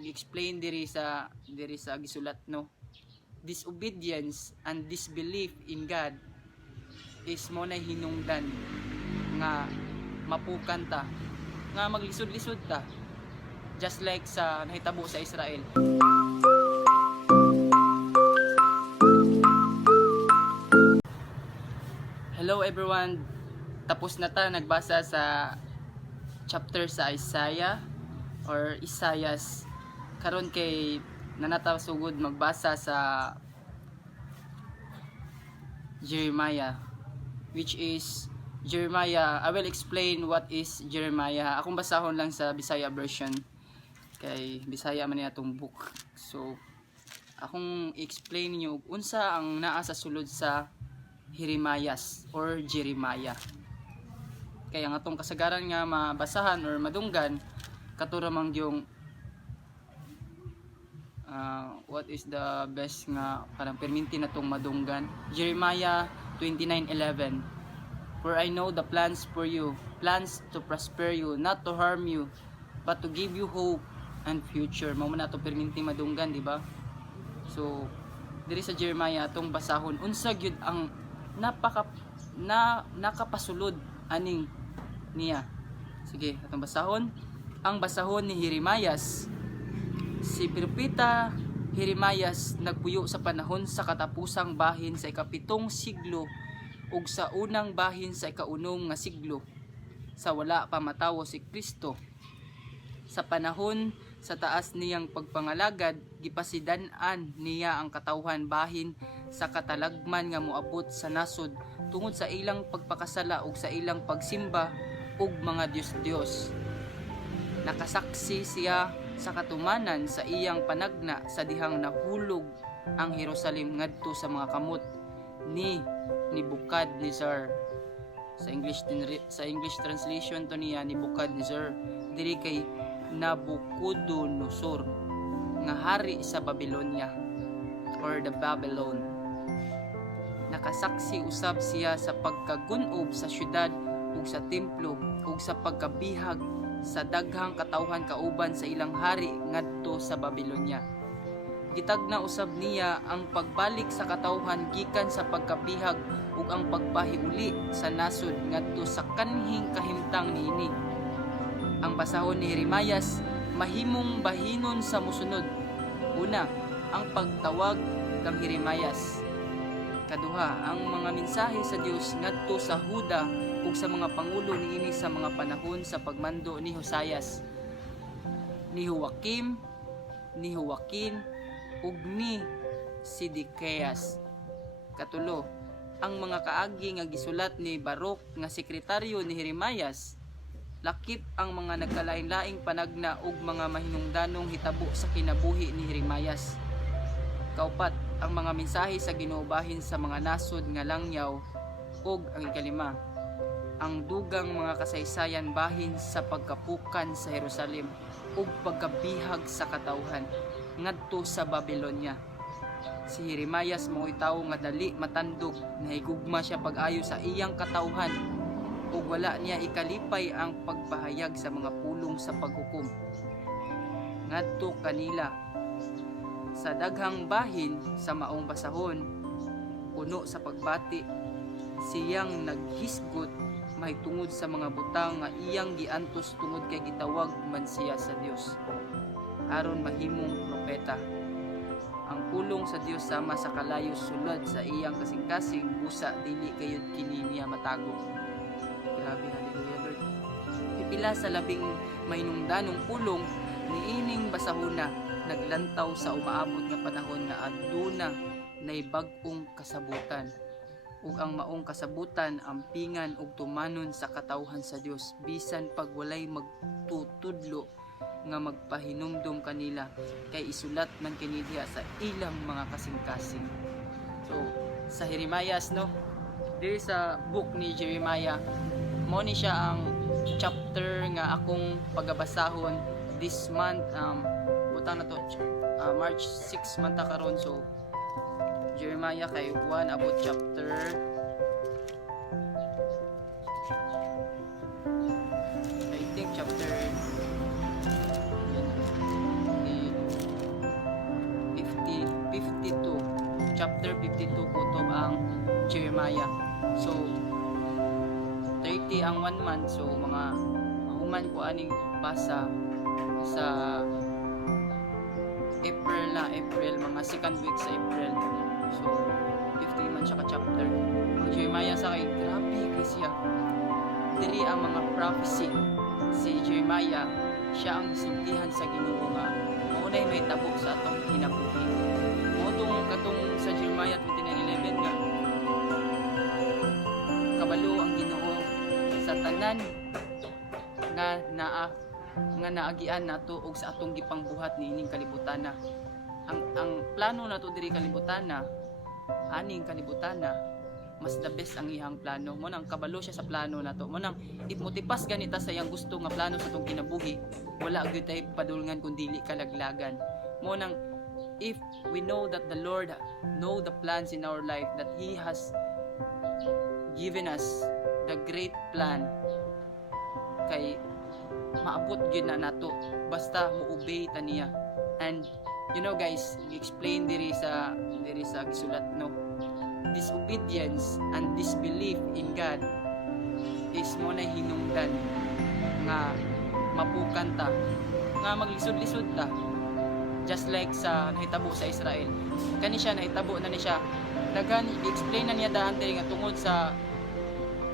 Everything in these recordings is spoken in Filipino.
gi-explain diri sa gisulat, no. Disobedience and disbelief in God is mo na hinungdan nga mapukan ta, nga maglisod-lisod ta, just like sa nahitabo sa Israel. Hello everyone, tapos na ta nagbasa sa chapter sa Isaiah or Isaias. Karon kay nanata sugod magbasa sa Jeremiah, which is Jeremiah. I will explain what is Jeremiah. Akong basahon lang sa Bisaya version kay Bisaya man niya atong book. So akong explain niyo unsa ang naa sa sulod sa Jeremias or Jeremiah. Kaya ang atong kasagaran nga mabasahan or madunggan katuramang yung what is the best nga parang perminti na tong madunggan. Jeremiah 29:11. For I know the plans for you, plans to prosper you, not to harm you, but to give you hope and future. Mao man ato perminti madunggan, di ba? So diri sa Jeremiah atong basahon unsa gyud ang nakapasulod aning niya. Sige, atong basahon. Ang basahon ni Jeremias. Si Propeta Jeremias nagpuyo sa panahon sa katapusang bahin sa ikapitong siglo ug sa unang bahin sa ikaunom nga siglo sa wala pa matawo si Kristo. Sa panahon sa taas niyang pagpangalagad, gipasidan-an niya ang katawhan bahin sa katalagman nga moabot sa nasod tungod sa ilang pagpakasala ug sa ilang pagsimba ug mga Dios-Dios. Nakasaksi siya sa katumanan sa iyang panagna sa dihang nahulog ang Jerusalem ngadto sa mga kamot ni Nebuchadnezzar. Sa English translation to niya Nebuchadnezzar diri kay Nabucodonosor nga hari sa Babylonia or the Babylon. Nakasaksi usab siya sa pagkagunob sa syudad ug sa templo ug sa pagkabihag sa daghang katawhan kauban sa ilang hari ngadto sa Babylonia. Gitagna usab niya ang pagbalik sa katawhan gikan sa pagkabihag ug ang pagpahiuli sa nasod ngadto sa kanhing kahimtang niini. Ang basahon ni Jeremias mahimong bahinon sa musunod. Una, ang pagtawag kang Jeremias. Kaduha, ang mga mensahe sa Dios ngadto sa Huda ug sa mga pangulo niini sa mga panahon sa pagmando ni Hosayas, ni Joakim, ni Joaquin ug ni Sidikeas. Katulo, ang mga kaagi nga gisulat ni Baruch nga sekretaryo ni Jeremias. Lakip ang mga nagkalain-laing panagna ug mga mahinungdanong hitabo sa kinabuhi ni Jeremias. Kaupat, ang mga mensahe sa Ginoo bahin sa mga nasod nga langyaw ug ang ikalima, ang dugang mga kasaysayan bahin sa pagkapukan sa Jerusalem ug pagkabihag sa katawhan ngadto sa Babylonia. Si Jeremias mo'y tawo nga dali matandog, nahigugma siya pag-ayo sa iyang katawhan ug wala niya ikalipay ang pagpahayag sa mga pulong sa paghukom ngadto kanila. Sa daghang bahin sa maong basahon, puno sa pagbati, siyang naghisgot mahitungod sa mga butang nga iyang giantos tungod kay gitawag man siya sa Dios aron mahimong propeta. Ang pulong sa Dios sama sa kalayo sulod sa iyang kasing-kasing busa dili kayud kini niya matago. Grabe, hallelujah Lord. Pipila sa labing mahinungdanong pulong niining basahona naglantaw sa umaabot nga panahon nga aduna nay bag-ong kasabutan ug ang maong kasabutan ampingan ug tumanon sa katawhan sa Dios bisan pag walay magtutudlo nga magpahinumdom kanila kay isulat man kini diha sa ilang mga kasing-kasing. So sa Jeremias, no, diri sa book ni Jeremiah mo ni siya ang chapter nga akong pagabasahon this month. Butang na to March 6 man ta karon. So Jeremiah kay 1 about chapter I think chapter chapter 52 kutob ang Jeremiah. So 30 ang 1 month, so mga human ko aning basa sa April, mga second week sa April. So 15 man siya ka chapter. Ang Jeremiah sa kay grabe kay siya. Diri ang mga prophecy. Si Jeremiah, siya ang sultihan sa Ginoo nga maunay may tabok sa atong kinabuhi. Mo katong sa Jeremiah 29:11 nga kabalo ang Ginoo sa tanan nga naagian nato og sa atong gipangbuhat niining kalibutana. Ang plano nato diri kalibutana, aning kalibutana, mas the best ang ihang plano. Mo nang kabalo siya sa plano nato. Mo nang if motipas ganita sa iyang gusto nga plano sa atong kinabuhi, wala gyud tay padulngan kun dili kalaglagan. Mo nang if we know that the Lord know the plans in our life, that He has given us the great plan, kay maabot gyud na nato basta mo-obey ta niya. And you know guys, i-explain diri sa gisulat no, disobedience and disbelief in God is mo na hinungdan nga mapukan ta, nga maglisod-lisod ta, just like sa nahitabo sa Israel. Kani siya nahitabo na ni siya daghan, i-explain na niya daan diri nga tungod sa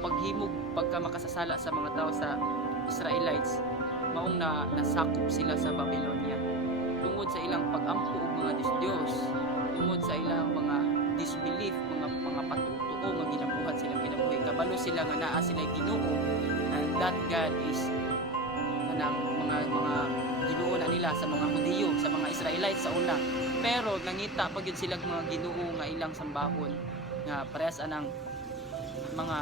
paghimog pagka makasasala sa mga tao sa Israelites, maong nasakop sila sa Babylonia tungod sa ilang pag-ampo og mga Diyos, tungod sa ilang mga disbelief, mga patutuo nga ginabuhat silang kinabuhi. Kabalo sila nga naa sila Ginoo, and that God is kanang mga Ginoo na nila sa mga Hudiyo, sa mga Israelites sa una. Pero nangita pa gyud sila mga Ginoo nga ilang sambahon nga parehas anang mga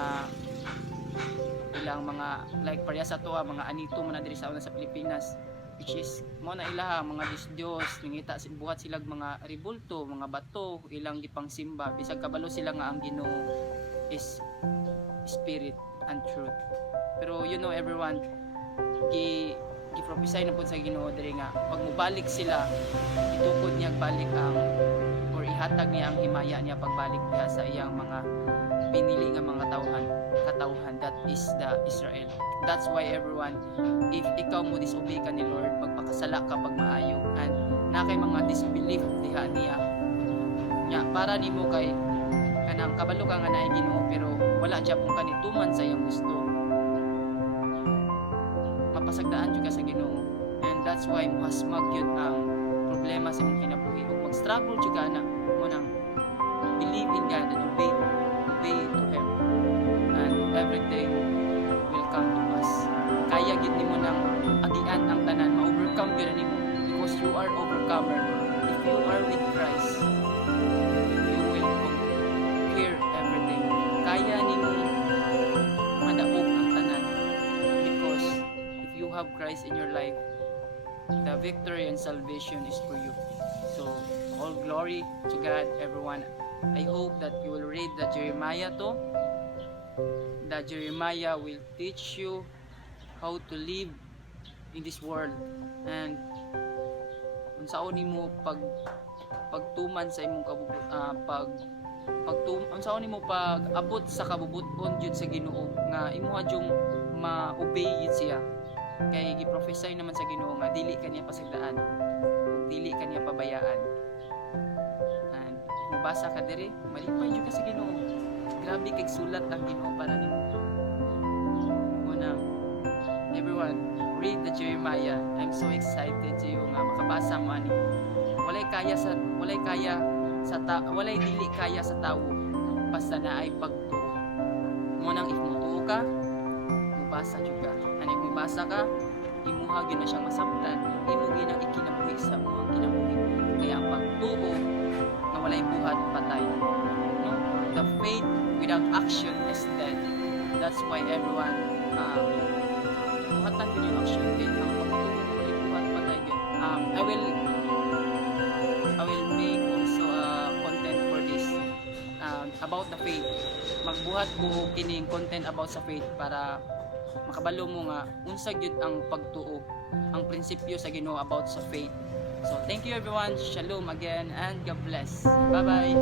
ilang mga like parehas sa tuwa mga anito man diri sa una sa Pilipinas, which is mo na ilaha mga Diyos nangita buhat sila mga ribulto, mga bato ilang gipang simba bisag kabalo sila nga ang Ginoo is spirit and truth. Pero you know everyone, gi-prophesy na po sa Ginoo diri nga pag mubalik sila, itukod niya balik ang or ihatag niya ang himaya niya pagbalik diha sa iyang mga pinili nga mga katawhan, that is the Israel. That's why everyone, if ikaw mo disobey ka ni Lord, magpakasala ka pag maayo, and na kay mga disbelief diha niya nya para nimo kay kanang kabalo ka nga naay Ginoo pero wala jud kung kanituman sa iyang gusto, mapasagdaan jud ka sa Ginoo. And that's why muhasmag yun ang problema sa imong kinabuhi ug mag-struggle jud ka na mo nang believe in God and obey to Him, and everything will come to pass. Kaya gid nimo nang agian ang tanan, ma-overcome gyud nimo because you are overcomer. If you are with Christ, you will conquer everything. Kaya nimo madaog ang tanan because if you have Christ in your life, the victory and salvation is for you. So all glory to God, everyone. I hope that you will read the Jeremiah to. The Jeremiah will teach you how to live in this world, and unsaon nimo pagtuman sa imong unsaon nimo pag abot sa kabubuton jud sa Ginoo nga imuha jung ma-obey yun siya. Kay gi-prophesy naman sa Ginoo nga dili kaniya pasagdaan, dili kaniya pabayaan. Basa ka diri, malipay jud ka sa Ginoo. Grabe kay sulat ang Ginoo para nimo. Muna, everyone, read the Jeremiah. I'm so excited sa iyo nga makabasa mo ani. Walay dili kaya sa tawo basta naay pagtuo. Mo nang if mutuo ka, mubasa jud ka. Ani mubasa ka, imuha gyud na siyang masabtan, imo ginang ikinabuhi sa imong kinabuhi. Kaya ang pagtuo na walay buhat patay. No? The faith without action is dead. That's why everyone buhatan ko yung action din. Ang pagtuo walay buhat patay yun. I will make also content for this about the faith. Magbuhat ko kining content about sa faith para makabalo mo nga unsa gyud ang pagtuo, ang prinsipyo sa Ginoo about sa faith. So thank you everyone. Shalom again and God bless. Bye bye.